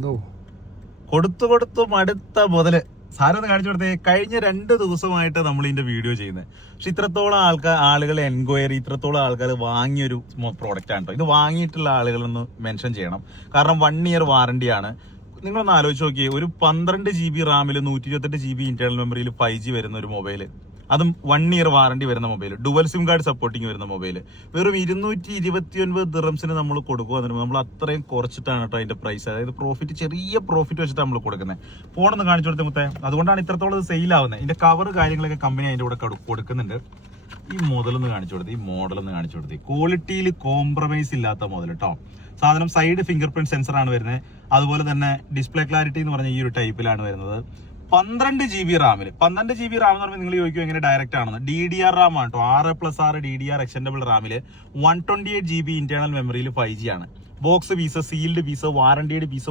Bro കൊടുത്തു മടുത്ത മുതല് സാരൊന്ന് കാണിച്ചു കൊടുത്തേ. കഴിഞ്ഞ 2 ദിവസമായിട്ട് നമ്മൾ ഇതിന്റെ വീഡിയോ ചെയ്യുന്നത്. പക്ഷെ ഇത്രത്തോളം ആളുകൾ എൻക്വയറി, ഇത്രത്തോളം ആൾക്കാർ വാങ്ങിയൊരു പ്രോഡക്റ്റ് ആണ് കേട്ടോ. ഇത് വാങ്ങിയിട്ടുള്ള ആളുകളൊന്ന് മെൻഷൻ ചെയ്യണം. കാരണം 1 ഇയർ വാറണ്ടിയാണ്. നിങ്ങളൊന്ന് ആലോചിച്ച് നോക്കിയേ, ഒരു 12 GB റാമിൽ 128 GB ഇന്റേണൽ മെമ്മറിയിൽ 5G വരുന്ന ഒരു മൊബൈൽ, അതും 1 ഇയർ വാറണ്ടി വരുന്ന mobile, dual SIM card supporting വരുന്ന മൊബൈൽ, വെറും 229 ദിർഹംസിന് നമ്മൾ കൊടുക്കുക. നമ്മൾ അത്രയും കുറച്ചിട്ടാണ് കേട്ടോ അതിന്റെ പ്രൈസ്. അതായത് പ്രോഫിറ്റ്, ചെറിയ പ്രോഫിറ്റ് വെച്ചിട്ട് നമ്മൾ കൊടുക്കുന്നത്. ഫോണൊന്ന് കാണിച്ചു കൊടുത്ത മുത്തേ, അതുകൊണ്ടാണ് ഇത്രത്തോളം സെയിൽ ആവുന്നത്. ഇതിന്റെ കവർ കാര്യങ്ങളൊക്കെ കമ്പനി അതിന്റെ കൂടെ കൊടുക്കുന്നുണ്ട്. ഈ മോഡലൊന്ന് കാണിച്ചു കൊടുത്ത്, ഈ മോഡലൊന്ന് കാണിച്ചു കൊടുത്ത്, ക്വാളിറ്റിയിൽ കോംപ്രമൈസ് ഇല്ലാത്ത മോഡൽ കേട്ടോ. സാധനം സൈഡ് ഫിംഗർ പ്രിന്റ് സെൻസർ ആണ് വരുന്നത്. അതുപോലെ തന്നെ ഡിസ്പ്ലേ ക്ലാരിറ്റി എന്ന് പറഞ്ഞ ഈ ഒരു ടൈപ്പിലാണ് വരുന്നത്. 12 GB റാമിൽ, 12 GB റാം എന്ന് പറയുമ്പോൾ നിങ്ങൾ ചോദിക്കും എങ്ങനെ ഡയറക്റ്റ് ആണെന്ന്. DDR റാം ആണ് കേട്ടോ. 6+6 DDR എക്സ്റ്റൻഡബിൾ റാമിൽ 128 GB ഇന്റേണൽ മെമ്മറിയിൽ 5G ആണ്. ബോക്സ് പീസ്, സീൽഡ് പീസ്, വാറണ്ടിയുടെ പീസ്